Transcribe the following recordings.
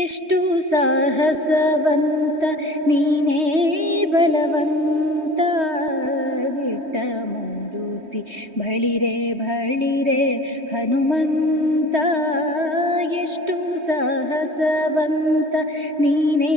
ಎಷ್ಟು ಸಾಹಸವಂತ ನೀನೇ ಬಲವಂತ ದಿಟ್ಟ ಮೂರುತಿ ಬಳಿರೆ ಬಳಿರೆ ಹನುಮಂತ. ಎಷ್ಟು ಸಾಹಸವಂತ ನೀನೇ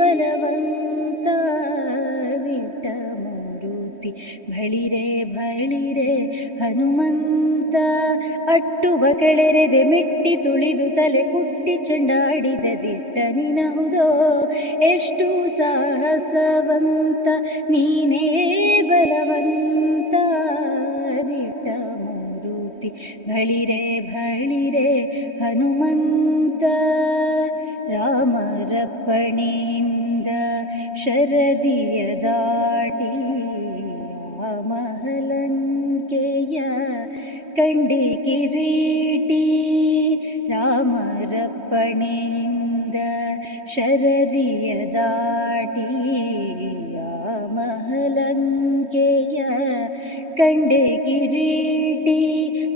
ಬಲವಂತ ದಿಟ್ಟ ಮೂರುತಿ ಬಳಿರೆ ಬಳಿರೆ ಹನುಮಂತ. ಅಟ್ಟುವ ಕೆಳೆರೆದೆ ಮೆಟ್ಟಿ ತುಳಿದು ತಲೆ ಕುಟ್ಟಿ ಚೆಂಡಾಡಿದ ದಿಟ್ಟ ನಿನಹುದೋ. ಎಷ್ಟು ಸಾಹಸವಂತ ನೀನೇ ಬಲವಂತ ದಿಟ್ಟ ಮೂರುತಿ ಬಳಿರೆ ಬಳಿರೆ ಹನುಮಂತ. ರಾಮರಪ್ಪಣೆಯಿಂದ ಶರದಿಯ ದಾಟಿ ಮಹಲಂಕೆಯ ಕಂಡಿ ಕಿರೀಟಿ. ರಾಮರಪ್ಪಣೆಯಿಂದ ಶರದಿಯ ದಾಟಿ ಮಹಲಂಕೆಯ ಕಂಡೆ ಕಿರೀಟಿ.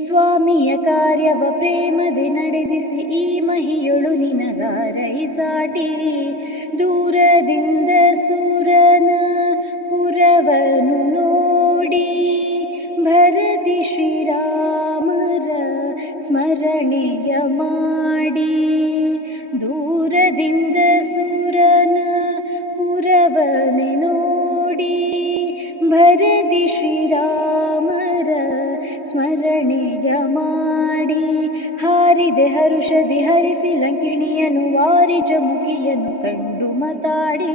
ಸ್ವಾಮಿಯ ಕಾರ್ಯವ ಪ್ರೇಮದಿ ನಡೆದಿಸಿ ಈ ಮಹಿಯೊಳು ನಿನಗಾರೈಸಾಟಿ. ದೂರದಿಂದ ಸೂರನ ಪುರವನು ನೋಡಿ ಭರತಿ ಶ್ರೀರಾಮರ ಸ್ಮರಣೆಯ ಮಾಡಿ. ದೂರದಿಂದ ಸೂರನ ಪುರವನೆ ನೋಡಿ ಭರತಿ ಶ್ರೀರಾಮರ ಸ್ಮರಣೆಯ ಮಾಡಿ. ಹಾರಿದೆ ಹರುಷದಿ ಹರಿಸಿ ಲಂಕಿಣಿಯನು ವಾರಿ ಜಮುಖಿಯನ್ನು ಕಂಡು ಮಾತಾಡಿ.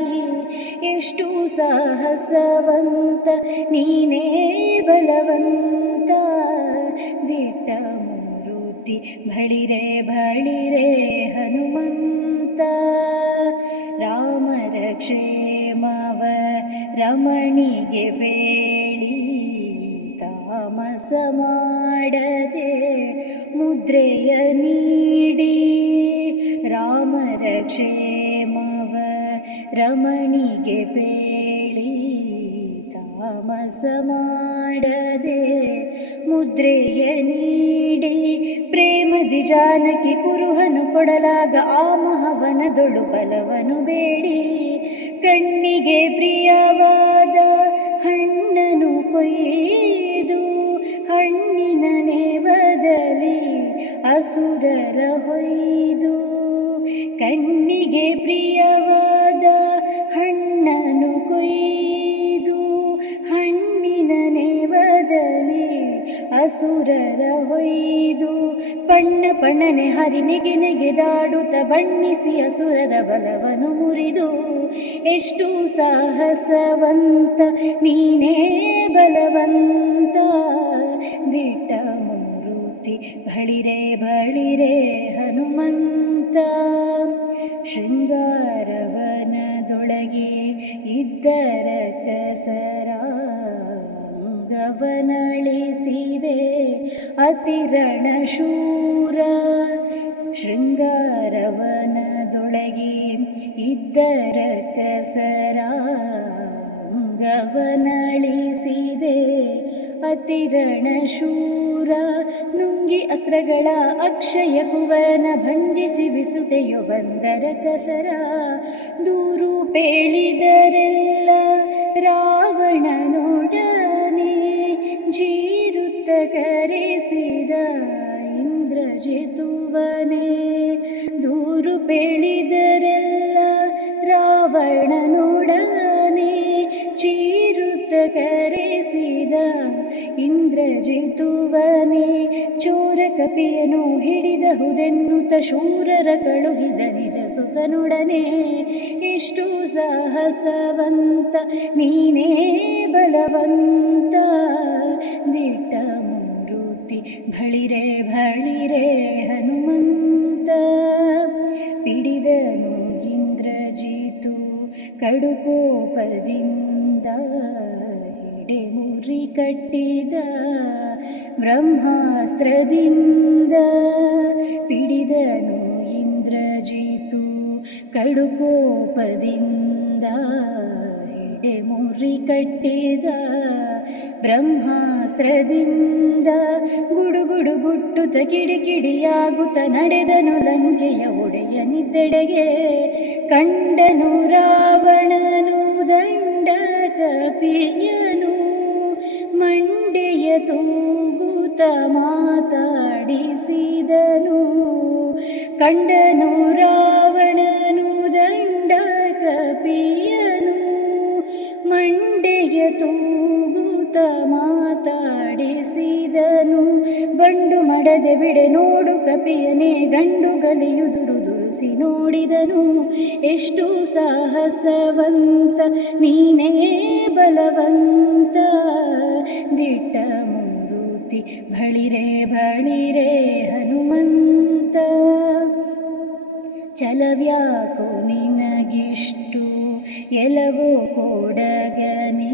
ಎಷ್ಟು ಸಾಹಸವಂತ ನೀನೇ ಬಲವಂತ ದಿಟ್ಟ ಮೂರುತಿ ಬಳಿರೆ ಬಳಿರೆ ಹನುಮಂತ. ರಾಮರ ಕ್ಷೇಮವ ರಮಣಿಗೆ ಬೇಳಿ ತಾಮಸ ಮಾಡದೆ ಮುದ್ರೆಯ ನೀಡಿ. ರಾಮರ ಕ್ಷೇಮವ ರಮಣಿಗೆ ಬೇಳಿ ತಾಮಸ ಮಾಡದೆ ಮುದ್ರೆಯ ನೀಡಿ. ಪ್ರೇಮದಿ ಜಾನಕಿ ಕುರುಹನು ಕೊಡಲಾಗ ಆ ಮಹವನದೊಳು ಫಲವನು ಬೇಡಿ. ಕಣ್ಣಿಗೆ ಪ್ರಿಯವಾದ ಹಣ್ಣನು ಕೊಯ್ದು ಹಣ್ಣಿನ ನೇವದಲ್ಲಿ ಅಸುರರ ಹೊಯ್ದು. ಕಣ್ಣಿಗೆ ಪ್ರಿಯವಾದ ಹಣ್ಣನು ಕೊಯ್ದು ಹಣ್ಣಿನ ನೇವದಲ್ಲಿ ಅಸುರರ ಹೊಯ್ದು. ಪಣ್ಣ ಪಣ್ಣನೆ ಹರಿ ನೆಗೆ ನೆಗೆದಾಡುತ್ತ ಬಣ್ಣಿಸಿ ಅಸುರರ ಬಲವನು ಮುರಿದು. ಎಷ್ಟು ಸಾಹಸವಂತ ನೀನೇ ಬಲವಂತ ದಿಟ್ಟ ಮೂರುತಿ ಬಳಿರೆ ಬಳಿರೆ ಹನುಮಂತ. ಶೃಂಗಾರವನದೊಳಗೆ ಇದ್ದರ ಕಸರಾಂಗವನಳಿಸಿದೆ ಅತಿರಣ ಶೂರ. ಶೃಂಗಾರವನದೊಳಗೆ ಇದ್ದರ ಕಸರಾಂಗವನಳಿಸಿದೆ ಅತಿರಣ ಶೂರ. ನುಂಗಿ ಅಸ್ತ್ರಗಳ ಅಕ್ಷಯ ಕುವನ ಭಂಜಿಸಿ ಬಿಸುಟೆಯು ಬಂದರ ಕಸರ. ದೂರು ಪೇಳಿದರೆಲ್ಲ ರಾವಣನೊಡನೆ ಜೀರುತ್ತ ಕರೆಸಿದ ಇಂದ್ರಜಿತುವನೇ. ದೂರು ಪೇಳಿದರೆಲ್ಲ ರಾವಣನೊಡನೆ ಚೀರುತ್ತ ಕರೆಸಿದ ಇಂದ್ರಜಿತುವನೇ. ಚೋರ ಕಪಿಯನು ಹಿಡಿದಹುದೆನ್ನುತ್ತ ಶೂರರ ಕಳುಹಿದ ನಿಜ ಸುತನೊಡನೆ. ಎಷ್ಟು ಸಾಹಸವಂತ ನೀನೇ ಬಲವಂತ ದಿಟ್ಟ ಮೂರುತಿ ಬಳಿರೆ ಬಳಿರೆ ಹನುಮಂತ. ಪಿಡಿದನು ಇಂದ್ರಜಿತು ಕಡುಕೋಪದಿಂದ ಹಿಡೆಮುರಿ ಕಟ್ಟಿದ ಬ್ರಹ್ಮಾಸ್ತ್ರದಿಂದ. ಪಿಡಿದನು ಇಂದ್ರಜಿತು ಕಡುಕೋಪದಿಂದ ಹಿಡೆಮುರಿ ಕಟ್ಟಿದ ಬ್ರಹ್ಮಾಸ್ತ್ರದಿಂದ. ಗುಡುಗುಡು ಗುಟ್ಟುತ್ತ ಕಿಡಿಕಿಡಿಯಾಗುತ್ತ ನಡೆದನು ಲಂಕೆಯ ಒಡೆಯನಿ ಮಿದ್ದೆಡೆಗೆ ಕಂಡನು ರಾವಣನು ದಂಡ ಕಪಿಯನು ಮಂಡೆಯ ತೂಗುತ್ತ ಮಾತಾಡಿಸಿದನು. ಕಂಡನು ರಾವಣನು ದಂಡ ಕಪಿಯನು ಮಂಡೆಯ ತೂಗುತ್ತ ಮಾತಾಡಿಸಿದನು. ಬಂಡು ಮಡದೆ ಬಿಡೆ ನೋಡು ಕಪಿಯನೇ ಗಂಡು ಗಲಿಯುದುರು ದುರುಸಿ ನೋಡಿದನು. ಎಷ್ಟು ಸಾಹಸವಂತ ನೀನೇ ಬಲವಂತ ದಿಟ್ಟ ಮೂರುತಿ ಬಳಿರೆ ಬಳಿರೆ ಹನುಮಂತ. ಛಲವ್ಯಾಕೋ ನಿನಗಿಷ್ಟು ಎಲವೋ ಕೊಡಗನೇ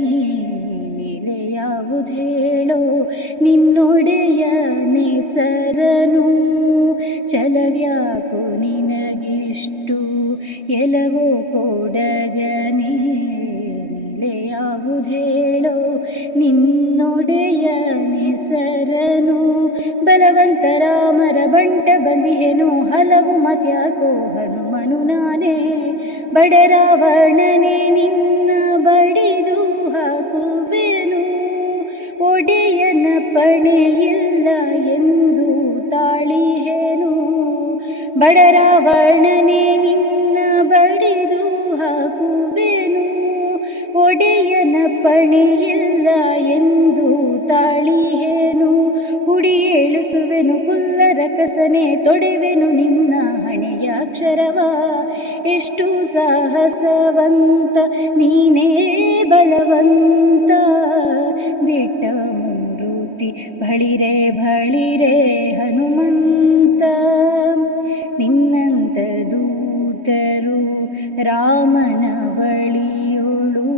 ನೆಲೆಯಾವುದೇಳೋ ನಿನ್ನೊಡೆಯ ನೆಸರನು. ಛಲವ್ಯಾಕೋ ನಿನಗಿಷ್ಟು ಎಲವೋ ಕೊಡಗನೇ ನೆಲೆಯಾವುದೇಳೋ ನಿನ್ನೊಡೆಯ ನೆಸರನು. ಬಲವಂತ ರಾಮರ ಬಂಟ ಬಂದಿಹೆನು ಹಲವು ಮತ್ಯಾಕೋ ಹನುಮನು ನಾನೇ. ಬಡ ರಾವಣನೇ ನಿನ್ನ ಬಡಿದು ಹಾಕುವೆನು ಒಡೆಯನ ಪಣೆಯಿಲ್ಲ ಎಂದು ತಾಳಿಹೆನು. ಬಡ ರಾವಣನೇ ನಿನ್ನ ಬಡಿದು ಹಾಕುವೆನು ಒಡೆಯನ ಪಣೆಯಿಲ್ಲ ಎಂದು ತಾಳಿಹೇನು. ಹುಡಿ ಏಳಿಸುವೆನು ಕುಲ್ಲರ ಕಸನೆ ತೊಡೆವೆನು ನಿನ್ನ ಹಣೆಯ ಅಕ್ಷರವ. ಎಷ್ಟು ಸಾಹಸವಂತ ನೀನೇ ಬಲವಂತ ದಿಟ್ಟ ಮೂರುತಿ ಬಳಿರೆ ಬಳಿರೆ ಹನುಮಂತ. ನಿನ್ನಂತ ದೂತರು ರಾಮನ ಬಳಿಯೋಳು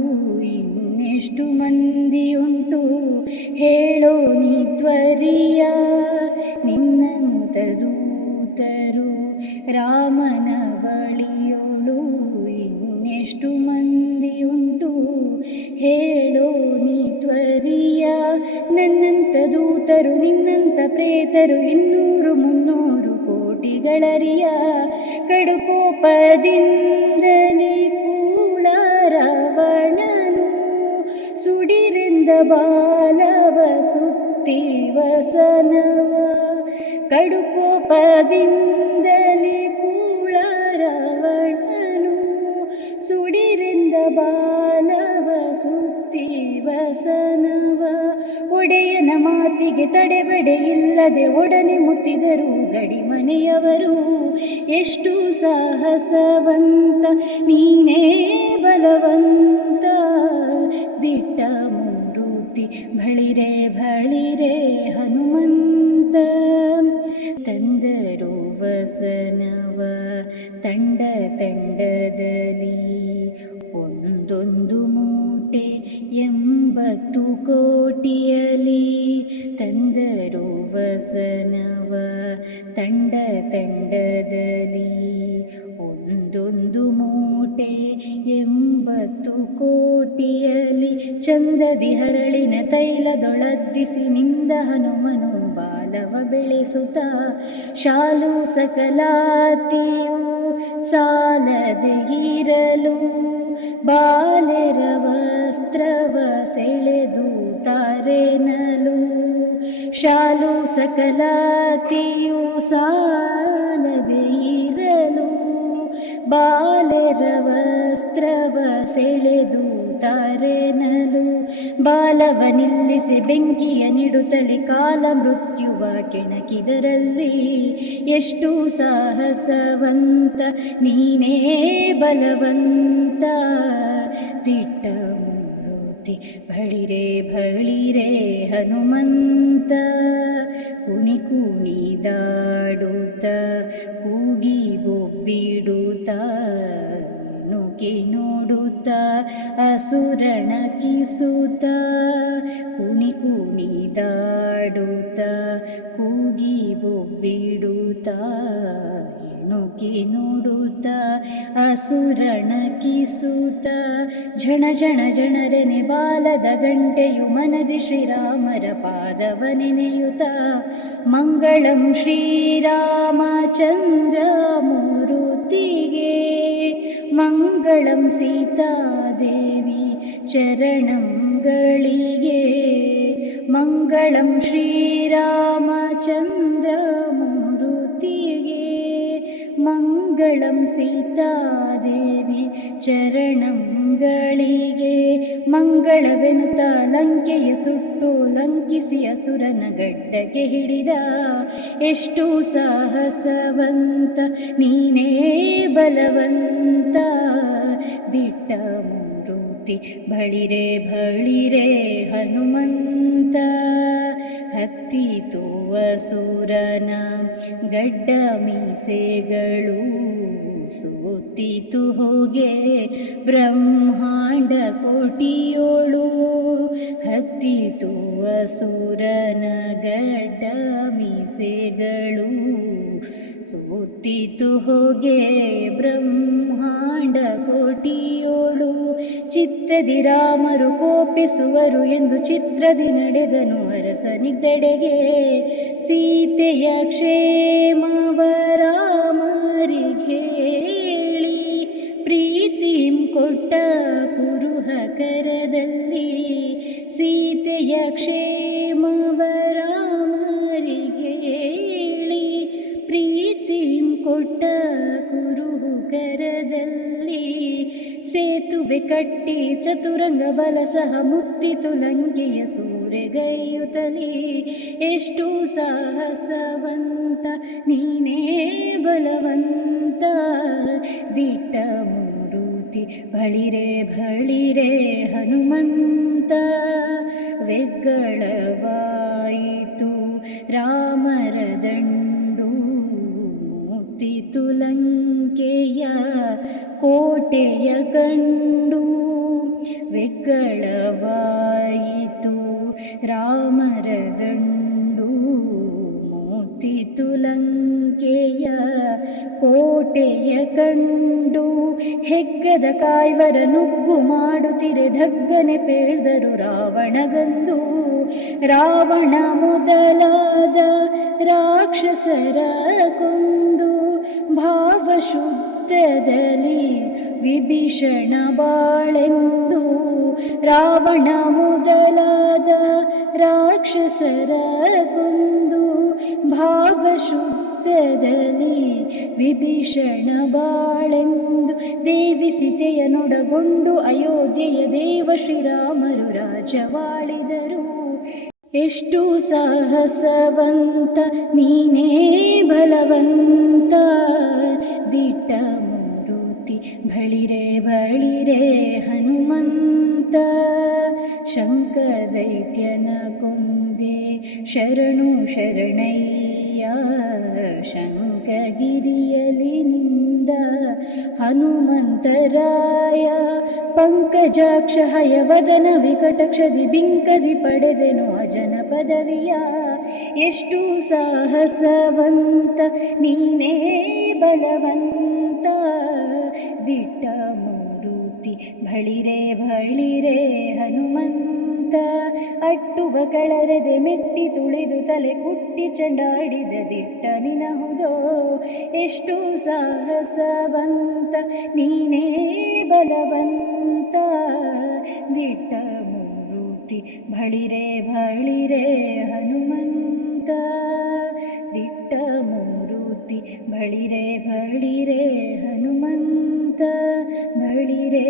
ಇನ್ನೆಷ್ಟು ಮಂದಿಯುಂಟು ಹೇಳೋ ನೀ ತ್ವರಿಯ. ನಿನ್ನಂತ ದೂತರು ರಾಮನ ಬಳಿಯೋಳು ಇನ್ನೆಷ್ಟು ಮಂದಿಯುಂಟು ಹೇಳೋ ನೀ ತ್ವರಿಯ. ನನ್ನಂತ ದೂತರು ನಿನ್ನಂತ ಪ್ರೇತರು 200-300 ಕೋಟಿಗಳರಿಯ. ಕಡುಕೋಪದಿಂದಲೇ ಕೂಳ ರಾವಣನು ಸುಡಿರೆಂದ ಬಾಲವ ಸುತ್ತಿ ವಸನವ. ಕಡುಕೋಪದಿಂದಲೇ ಕೂಳ ರಾವಣನು ಸುಡಿರೆಂದ ಬಾಲವ ಸುತ್ತಿ ವಸನವ. ಒಡೆಯನ ಮಾತಿಗೆ ತಡೆಬಡೆ ಇಲ್ಲದೆ ಒಡನೆ ಮುತ್ತಿದರು ಗಡಿ ಮನೆಯವರು. ಎಷ್ಟು ಸಾಹಸವಂತ ನೀನೇ ಬಲವಂತ ದಿಟ್ಟ ಮೂರುತಿ ಬಳಿರೆ ಬಳಿರೆ ಹನುಮಂತ. ತಂದರು ವಸನವ ತಂಡ ತಂಡದಲ್ಲಿ ಒಂದೊಂದು ಮೂಟೆ 80 ಕೋಟಿಯಲಿ. ತಂದರು ವಸನವ ತಂಡ ತಂಡದಲ್ಲಿ ಒಂದೊಂದು ಮೂಟೆ 80 ಕೋಟಿಯಲಿ. ಚಂದದಿ ಹರಳಿನ ತೈಲದೊಳದ್ದಿಸಿ ನಿಂದ ಹನುಮನು ಬಾಲವ ಬೆಳೆಸುತ್ತ. ಶಾಲು ಸಕಲಾತಿಯು ಸಾಲದೆ ಇರಲು ಬಾಲೆರ ವಸ್ತ್ರವ ಸೆಳೆದು ತಾರೆನಲು. ಶಾಲು ಸಕಲಾತಿಯು ಸಾಲದೆ ಇರಲು ಬಾಲೆರ ವಸ್ತ್ರವ ಸೆಳೆದು ತಾರೆನಲು. ಬಾಲವ ನಿಲ್ಲಿಸಿ ಬೆಂಕಿಯ ನಿಡುತ್ತಲಿ ಕಾಲ ಮೃತ್ಯುವ ಕೆಣಕಿದರಲ್ಲಿ. ಎಷ್ಟು ಸಾಹಸವಂತ ನೀನೇ ಬಲವಂತ ದಿಟ್ಟ ಮೂರುತಿ ಬಳಿರೆ ಬಳಿರೆ ಹನುಮಂತ. ಕುಣಿ ಕುಣಿದಾಡುತ್ತ ಕೂಗಿ ಬೊಬ್ಬಿಡುತ್ತ ನುಗ್ಗಿ ನೋಡುತ್ತ ಅಸುರಣ ಕಿಸುತ್ತ. ಕುಣಿ ಕುಣಿದಾಡುತ್ತ ಕೂಗಿ ಬೊಬ್ಬಿಡುತ್ತ ನುಗ್ಗಿ ನೋಡುತ್ತ ಅಸುರಣ ಕಿಸುತ್ತ. ಝಣ ಝಣ ಝಣರೆನೆ ಬಾಲದ ಗಂಟೆಯು ಮನದಿ ಶ್ರೀರಾಮರ ಪಾದವ ನೆನೆಯುತ್ತ. ಮಂಗಳಂ ಶ್ರೀರಾಮಚಂದ್ರ ಮೂರುತಿ ಮೂರುತಿಗೆ ಮಂಗಳಂ ಸೀತಾದೇವಿ ಚರಣಂಗಳಿಗೆ ಮಂಗಳಂ ಶ್ರೀರಾಮಚಂದ್ರಮೂರುತಿಗೆ ಮಂಗಳಂ ಸೀತಾದೇವಿ ಚರಣಂಗಳಿಗೆ ಮಂಗಳವೆನುತ ಲಂಕೆಯ ಸುಟ್ಟು ಲಂಕಿಸಿ ಅಸುರನ ಗಡ್ಡಗೆ ಹಿಡಿದ ಎಷ್ಟು ಸಾಹಸವಂತ ನೀನೇ ಬಲವಂತ ದಿಟ್ಟ ಮೂರುತಿ ಬಳಿರೆ ಬಳಿರೆ ಹನುಮಂತ ಹತ್ತಿತು ಅಸುರನ ಗಡ್ಡ ಮೀಸೆಗಳು ಸೋತಿತು ಹೋಗೆ ಬ್ರಹ್ಮಾಂಡ ಕೋಟಿಯೋಳು ಹತ್ತಿತು ಅಸುರನ ಗಡ್ಡ ಮೀಸೆಗಳು ಸೋತಿತು ಹೋಗೆ ಬ್ರಹ್ಮಾಂಡ ಕೋಟಿಯೋಳು ಚಿತ್ತದಿ ರಾಮರು ಕೋಪಿಸುವರು ಎಂದು ಚಿತ್ರದಿ ನಡೆದನು ಅರಸನಿದ್ದೆಡೆಗೆ ಸೀತೆಯ ಕ್ಷೇಮವ ರಾಮರಿಗೆ ಹೇಳಿ ಪ್ರೀತಿಂ ಕೊಟ್ಟ ಕುರುಹಕರದಲ್ಲಿ ಸೀತೆಯ ಕ್ಷೇಮವ ರಾಮರಿಗೆ ಹೇಳಿ ಪ್ರೀತಿಂ ಕೊಟ್ಟ ಕುರುಹುಕರದಲ್ಲಿ ಸೇತುವೆ ಕಟ್ಟಿ ಚತುರಂಗ ಬಲ ಸಹ ಮುತ್ತಿತು ಲಂಕೆಯ ಸೂರೆಗೈಯುತ್ತಲೇ ಎಷ್ಟು ಸಾಹಸವಂತ ನೀನೇ ಬಲವಂತ ದಿಟ್ಟ ಮೂರುತಿ ಬಳಿರೆ ಬಳಿರೆ ಹನುಮಂತ ವೆಗ್ಗಳವಾಯಿತು ರಾಮರ ದಂಡು ಮುತ್ತಿತು ಲಂಕೆಯ ಕೋಟೆಯ ಕಂಡು ವೆಗ್ಗಳವಾಯಿತು ರಾಮರ ದಂಡು ಮುತ್ತಿತು ಲಂಕೆಯ ಕೋಟೆಯ ಕಂಡು ಹೆಗ್ಗದ ಕಾಯ್ವರ ನುಗ್ಗು ಮಾಡುತ್ತಿರೆ ಧಗ್ಗನೆ ಪೇಳ್ದರು ರಾವಣಗಂದು ರಾವಣ ಮೊದಲಾದ ರಾಕ್ಷಸರ ಕೊಂದು ಭಾವಶುದ್ಧದಲ್ಲಿ ವಿಭೀಷಣ ಬಾಳೆಂದು ರಾವಣ ಮೊದಲಾದ ರಾಕ್ಷಸರ ಕೊಂದು ಭಾವಶುದ್ಧದಲ್ಲಿ ವಿಭೀಷಣ ಬಾಳೆಂದು ದೇವಿ ಸೀತೆಯನೊಡಗೊಂಡು ಅಯೋಧ್ಯೆಯ ದೇವ ಶ್ರೀರಾಮರು ರಾಜವಾಳಿದರು ಎಷ್ಟು ಸಾಹಸವಂತ ನೀನೇ ಬಲವಂತ ದಿಟ್ಟ ಮೂರುತಿ ಬಳಿರೆ ಬಳಿರೆ ಹನುಮಂತ ಶಂಕದೈತ್ಯನ ಕೊಂದೆ ಶರಣು ಶರಣಯ್ಯ ಶಂಕಗಿರಿಯಲಿ ನಿಂದ ಹನುಮಂತರಾಯ ಪಂಕಜಾಕ್ಷ ಹಯವದನ ವಿಕಟಕ್ಷದಿ ಬಿಂಕದಿ ಪಡೆದೆನು ಅಜನ ಪದವಿಯ ಎಷ್ಟು ಸಾಹಸವಂತ ನೀನೇ ಬಲವಂತ ದಿಟ್ಟ ಮೂರುತಿ ಬಳಿರೆ ಬಳಿರೆ ಹನುಮಂತ ಅಟ್ಟುವ ಕಳರೆದೆ ಮೆಟ್ಟಿ ತುಳಿದು ತಲೆ ಕುಟ್ಟಿ ಚಂಡಾಡಿದ ದಿಟ್ಟ ನಿನಹುದೋ ಎಷ್ಟು ಸಾಹಸವಂತ ನೀನೇ ಬಲವಂತ ದಿಟ್ಟ ಮೂರುತಿ ಬಳಿರೆ ಬಳಿರೆ ಹನುಮಂತ ದಿಟ್ಟ ಮೂರುತಿ ಬಳಿರೆ ಬಳಿರೆ ಹನುಮಂತ ಬಳಿರೆ